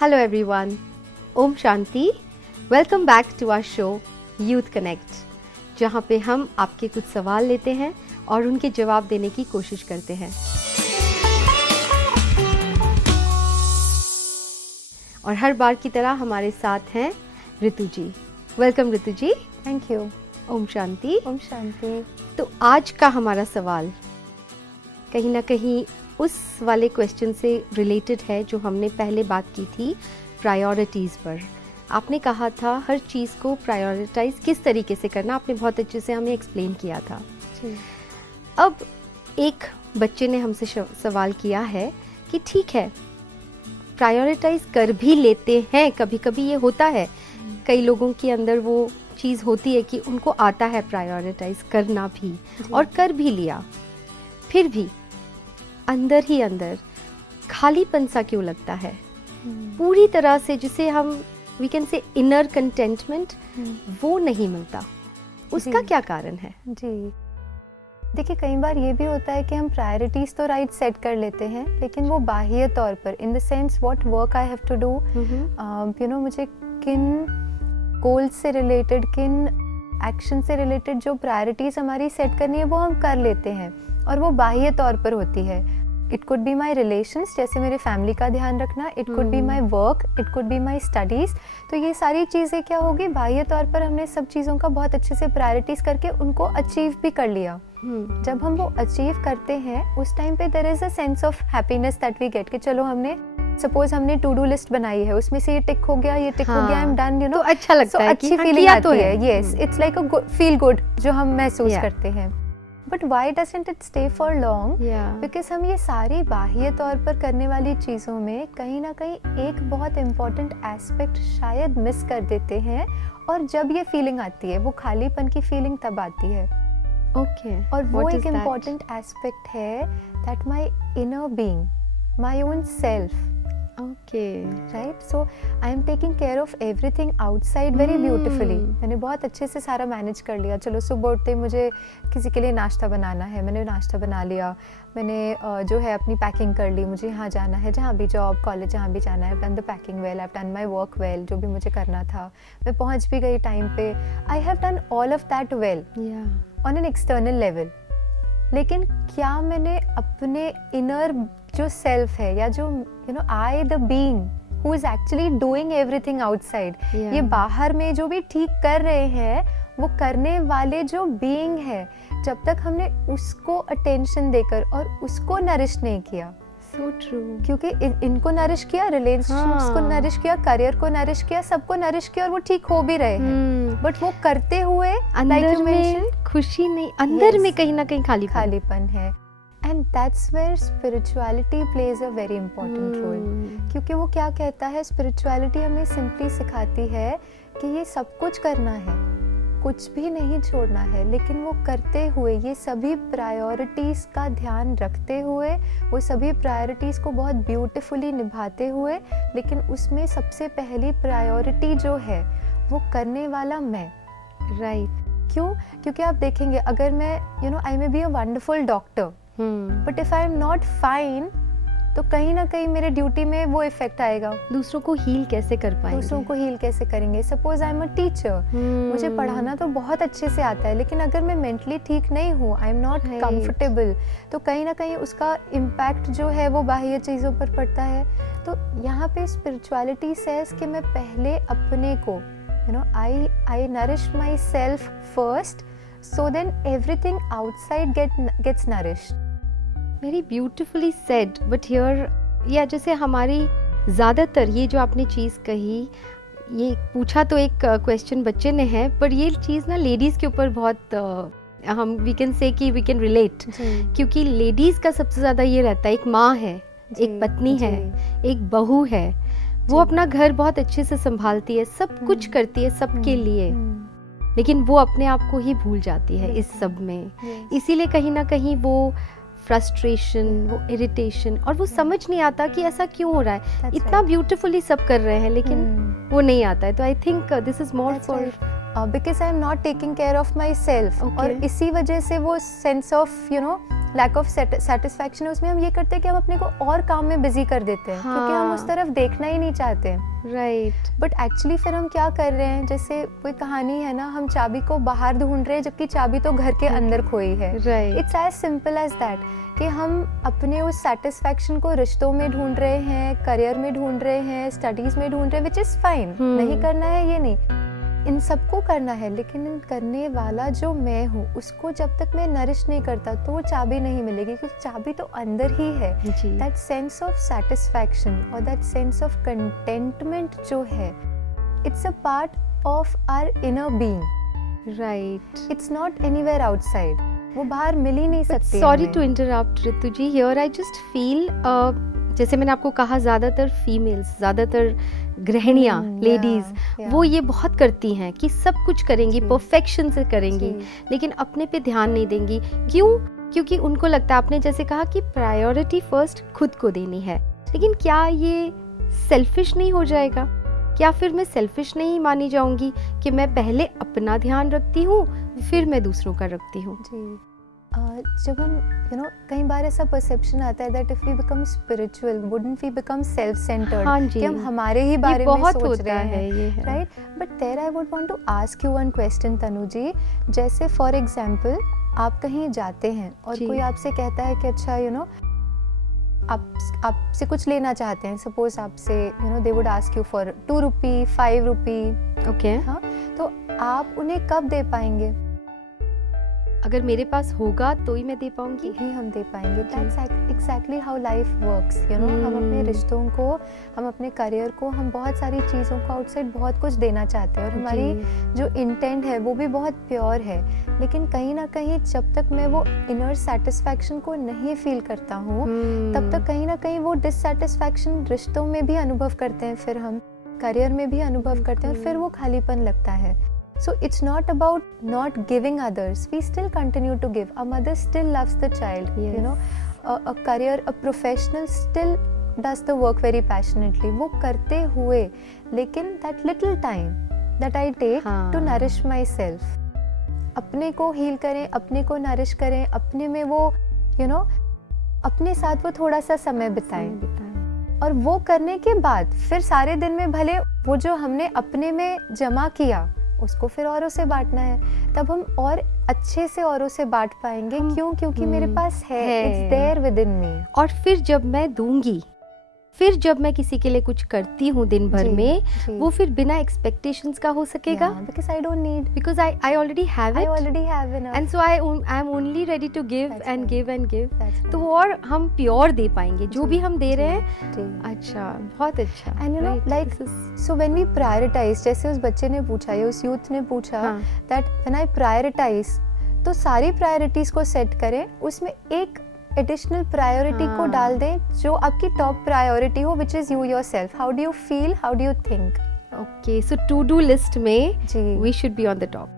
Hello everyone, Om Shanti. Welcome back to our show Youth Connect, जहाँ पे हम आपके कुछ सवाल लेते हैं और उनके जवाब देने की कोशिश करते हैं। और हर बार की तरह हमारे साथ हैं Ritu ji. Welcome Ritu ji. Thank you. ओम शांति। ओम शांति। तो आज का हमारा सवाल कहीं ना कहीं उस वाले क्वेश्चन से रिलेटेड है जो हमने पहले बात की थी, प्रायोरिटीज़ पर। आपने कहा था हर चीज़ को प्रायोरिटाइज किस तरीके से करना, आपने बहुत अच्छे से हमें एक्सप्लेन किया था। अब एक बच्चे ने हमसे सवाल किया है कि ठीक है, प्रायोरिटाइज कर भी लेते हैं, कभी कभी ये होता है, कई लोगों के अंदर वो चीज़ होती है कि उनको आता है प्रायोरिटाइज करना भी और कर भी लिया, फिर भी अंदर ही अंदर खालीपन सा क्यों लगता है पूरी तरह से, जिसे हम we can say inner contentment, वो नहीं मिलता। उसका क्या कारण है? जी देखिए, कई बार ये भी होता है कि हम प्रायोरिटीज तो राइट सेट कर लेते हैं, लेकिन वो बाह्य तौर पर in the sense what work I have to do, you know, मुझे किन गोल्स से रिलेटेड, किन एक्शन से रिलेटेड जो प्रायोरिटीज हमारी सेट करनी है वो हम कर लेते हैं और वो बाह्य तौर पर होती है। It could be my relations, जैसे मेरे फैमिली का ध्यान रखना, it could be my work, it could be my studies. तो ये सारी चीज़ें क्या होगी, बाह्य तौर पर हमने सब चीज़ों का बहुत अच्छे से प्रायोरिटीज़ करके उनको अचीव भी कर लिया। जब हम वो अचीव करते हैं उस टाइम पे there is a sense of happiness that we get कि चलो हमने सपोज हमने टू डू लिस्ट बनाई है, उसमें से ये टिक हो गया, ये टिक हो गया, I am done, you know. तो अच्छा लगता है, अच्छी फीलिंग आती है। Yes, it's like a feel good जो हम महसूस करते हैं। But why doesn't it stay for long? Because हम ये सारी बाह्य तौर पर करने वाली चीज़ों में कहीं ना कहीं एक बहुत इम्पॉर्टेंट एस्पेक्ट शायद मिस कर देते हैं, और जब ये फीलिंग आती है, वो खालीपन की फीलिंग तब आती है। और वो एक इम्पॉर्टेंट एस्पेक्ट है that my inner being, my own self. Right, so I am taking care of everything outside very beautifully. मैंने बहुत अच्छे से सारा मैनेज कर लिया। चलो सुबह उठते मुझे किसी के लिए नाश्ता बनाना है, मैंने नाश्ता बना लिया, मैंने जो है अपनी पैकिंग कर ली, मुझे यहाँ जाना है, जहाँ भी जॉब कॉलेज जहाँ भी जाना है, I have done the packing well, I have done my work well, जो भी मुझे करना था मैं पहुँच भी गई टाइम पे। I have done all of that well on an external level. लेकिन क्या मैंने अपने इनर जो सेल्फ है, या जो you know I the being who is actually doing everything outside, ये बाहर में जो भी ठीक कर रहे हैं, वो करने वाले जो बीइंग है, जब तक हमने उसको अटेंशन देकर और उसको नरिश नहीं किया, so true, क्योंकि इनको नरिश किया, रिलेशनशिप्स को नरिश किया, करियर को नरिश किया, सबको नरिश किया, और वो ठीक हो भी रहे हैं, बट वो करते हुए अंदर में खुशी नहीं, अंदर में कहीं ना कहीं खालीपन है। And that's where spirituality plays a very important role. क्योंकि वो क्या कहता है, स्पिरिचुअलिटी हमें सिंपली सिखाती है कि ये सब कुछ करना है, कुछ भी नहीं छोड़ना है, लेकिन वो करते हुए, ये सभी प्रायोरिटीज़ का ध्यान रखते हुए, वो सभी प्रायोरिटीज़ को बहुत ब्यूटिफुली निभाते हुए, लेकिन उसमें सबसे पहली प्रायोरिटी जो है वो करने वाला मैं। राइट, क्यों? क्योंकि आप देखेंगे, अगर मैं you know I may be a wonderful doctor, but if I am not fine, तो कहीं ना कहीं मेरे ड्यूटी में वो इफेक्ट आएगा। दूसरों को हील कैसे कर पाएंगे? दूसरों को हील कैसे करेंगे? Suppose I am a teacher, मुझे पढ़ाना तो बहुत अच्छे से आता है, लेकिन अगर मैं मेंटली ठीक नहीं हूँ, आई एम नॉट कंफर्टेबल, तो कहीं ना कहीं उसका इम्पैक्ट जो है वो बाह्य चीज़ों पर पड़ता है। तो यहाँ पे स्पिरिचुअलिटी सेज कि मैं पहले अपने को, you know, I nourish my self first, so then everything outside gets nourished. Very beautifully said, but here, या जैसे हमारी ज़्यादातर ये जो आपने चीज़ कही, ये पूछा तो एक क्वेश्चन बच्चे ने है, पर ये चीज़ ना लेडीज़ के ऊपर बहुत हम वी कैन से कि वी कैन रिलेट, क्योंकि लेडीज़ का सबसे ज़्यादा ये रहता है, एक माँ है, एक पत्नी है, एक बहू है, वो अपना घर बहुत अच्छे से संभालती है, सब कुछ करती है सबके लिए, लेकिन वो अपने आप को ही भूल जाती है इस सब में। इसीलिए कहीं ना कहीं वो फ्रस्ट्रेशन, वो इरिटेशन, और वो समझ नहीं आता कि ऐसा क्यों हो रहा है। इतना ब्यूटीफुली सब कर रहे हैं, लेकिन वो नहीं आता है। तो I think this is more for because I am not taking care of my self, और इसी वजह से वो sense of you know lack of satisfaction है उसमें हम ये करते हैं कि हम अपने को और काम में बिजी कर देते हैं, क्योंकि हम उस तरफ देखना ही नहीं चाहते हैं। राइट। बट एक्चुअली फिर हम क्या कर रहे हैं, जैसे कोई कहानी है ना, हम चाबी को बाहर ढूंढ रहे हैं जबकि चाबी तो घर के अंदर खोई है। It's as simple as that कि हम अपने उस सेटिस्फैक्शन को रिश्तों में ढूंढ रहे हैं, करियर में ढूंढ रहे हैं, स्टडीज में ढूंढ रहे हैं, विच इज फाइन। नहीं करना है ये नहीं, इन सबको करना है, लेकिन इन करने वाला जो मैं हूँ उसको जब तक मैं नरिश नहीं करता तो वो चाबी नहीं मिलेगी, क्योंकि चाबी तो अंदर ही है। दैट सेंस ऑफ सेटिस्फैक्शन और दैट सेंस ऑफ कंटेंटमेंट जो है, it's a part of our inner being. Right. It's not anywhere outside, वो बाहर मिल ही नहीं सकती। Sorry to interrupt Ritu ji, here I just feel, जैसे मैंने आपको कहा ज़्यादातर फीमेल्स, ज़्यादातर गृहिणियाँ, लेडीज़, वो ये बहुत करती हैं कि सब कुछ करेंगी, परफेक्शन से करेंगी, लेकिन अपने पे ध्यान नहीं देंगी। क्यों? क्योंकि उनको लगता है, आपने जैसे कहा कि प्रायोरिटी फर्स्ट खुद को देनी है, लेकिन क्या ये सेल्फिश नहीं हो जाएगा? क्या फिर मैं सेल्फिश नहीं मानी जाऊंगी कि मैं पहले अपना ध्यान रखती हूँ फिर मैं दूसरों का रखती हूँ? जब हम कई बार ऐसा परसेप्शन आता है that if we become spiritual wouldn't we become self centred, कि हम हमारे ही बारे में सोच रहे हैं, right? But there I would want to ask you one question Tanu ji. जैसे फॉर एग्जांपल आप कहीं जाते हैं और कोई आपसे कहता है कि अच्छा आपसे कुछ लेना चाहते हैं, सपोज आपसे they would ask you for 2 rupee 5 rupee, okay, हाँ, तो आप उन्हें कब दे पाएंगे? अगर मेरे पास होगा तो ही मैं दे पाऊंगी, ही हम दे पाएंगे। That's exactly how life works, हम अपने रिश्तों को, हम अपने करियर को, हम बहुत सारी चीज़ों को आउटसाइड बहुत कुछ देना चाहते हैं और हमारी जो इंटेंट है वो भी बहुत प्योर है, लेकिन कहीं ना कहीं जब तक मैं वो इनर सेटिस्फैक्शन को नहीं फील करता हूँ तब तक कहीं ना कहीं वो डिससेटिस्फैक्शन रिश्तों में भी अनुभव करते हैं, फिर हम करियर में भी अनुभव करते हैं और फिर वो खालीपन लगता है। So it's not about not giving others. We still continue to give. A mother still loves the child. Yes. A career, a professional still does the work very passionately. वो करते हुए, लेकिन that little time that I take to nourish myself, अपने को heal करें, अपने को nourish करें, अपने में वो अपने साथ वो थोड़ा सा समय बिताएं। और वो करने के बाद फिर सारे दिन में भले वो जो हमने अपने में जमा किया उसको फिर औरों से बांटना है, तब हम और अच्छे से औरों से बांट पाएंगे। क्यों? क्योंकि मेरे पास है, इट्स देयर विद इन मी। और फिर जब मैं दूंगी, फिर जब मैं किसी के लिए कुछ करती हूँ दिन भर में, वो फिर बिना एक्सपेक्टेशंस का हो सकेगा, because I don't need, because I already have it, I already have enough, and so I am only ready to give and give and give. तो और हम प्योर दे पाएंगे जो भी हम दे रहे हैं। अच्छा, बहुत अच्छा। And like so when we prioritize, जैसे उस बच्चे ने पूछा या उस यूथ ने पूछा that when I prioritize, तो सारी प्रायोरिटीज को सेट करें, उसमें एक एडिशनल प्रायोरिटी को डाल दें जो आपकी टॉप प्रायोरिटी हो, which is you yourself. How do you feel, how do you think? Okay, so to do list में we should be on the top,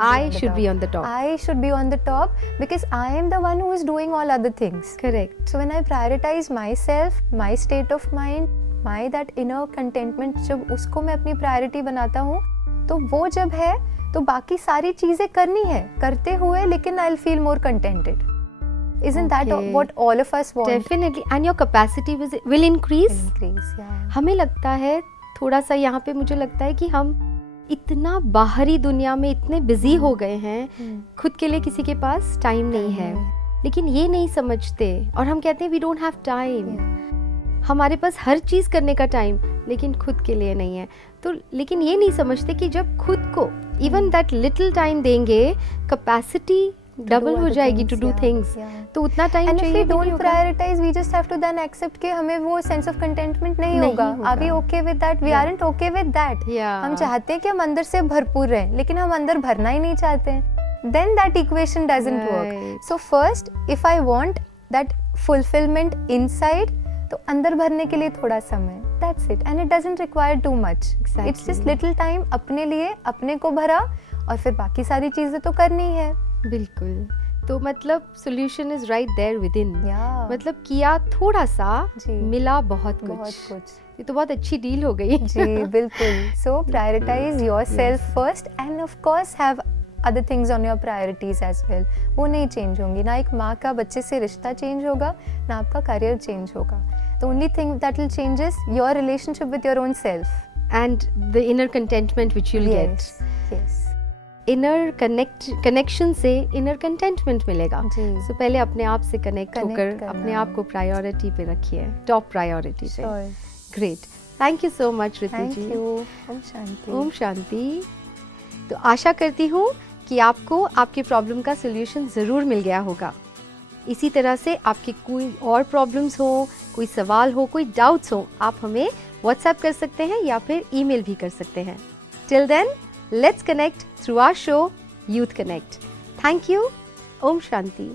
I should be on the top. I should be on the top because I am the one who is doing all other things. Correct. So when I prioritize myself, my state of mind, my that inner contentment, जब उसको मैं अपनी priority बनाता हूँ तो वो जब है तो बाकी सारी चीजें करनी है, करते हुए लेकिन I'll feel more contented. Isn't that what all of us want? Definitely, and your capacity will increase. Yeah. हमें लगता है थोड़ा सा यहाँ पे, मुझे लगता है कि हम इतना बाहरी दुनिया में इतने बिजी हो गए हैं, खुद के लिए किसी के पास टाइम नहीं है, लेकिन ये नहीं समझते और हम कहते हैं वी डोंट हैव टाइम। हमारे पास हर चीज़ करने का टाइम, लेकिन खुद के लिए नहीं है। तो लेकिन ये नहीं समझते कि जब खुद को इवन दैट लिटिल टाइम देंगे, कैपेसिटी डबल हो जाएगी टू डू थिंग्स। तो उतना टाइम चाहिए। And if we don't prioritize, we just have to then accept कि हमें वो sense of contentment नहीं होगा। Are we okay with that? We aren't okay with that. हम चाहते हैं कि हम अंदर से भरपूर रहें, लेकिन हम अंदर भरना ही नहीं चाहते हैं। Then that equation doesn't work. So first, if I want that fulfillment inside, तो अंदर भरने के लिए थोड़ा समय, that's it, and it doesn't require too much. It's just little time अपने लिए, अपने को भरा और फिर बाकी सारी चीजें तो करनी है। बिल्कुल। तो मतलब solution is right there within. मतलब किया थोड़ा सा, मिला बहुत कुछ। ये तो बहुत अच्छी डील हो गई। जी बिल्कुल। So prioritise yourself first and of course have other things on your priorities as well, वो नहीं चेंज होंगी। ना एक माँ का बच्चे से रिश्ता चेंज होगा, ना आपका करियर चेंज होगा। The only thing that will change is your relationship with your own self and the inner contentment which you will get. Yes, inner connection से इनर कंटेंटमेंट मिलेगा। जी। पहले अपने आप से कनेक्ट होकर करना। अपने आप को प्रायोरिटी पे रखिए, टॉप प्रायोरिटी पे। Great, thank you so much Ritu ji. Thank you. ओम शांति। ओम शांति। तो आशा करती हूँ कि आपको आपके प्रॉब्लम का सोल्यूशन ज़रूर मिल गया होगा। इसी तरह से आपकी कोई और प्रॉब्लम्स हो, कोई सवाल हो, कोई डाउट्स हो, आप हमें व्हाट्सएप कर सकते हैं या फिर ईमेल भी कर सकते हैं। Till then, let's connect through our show Youth Connect. Thank you. Om Shanti.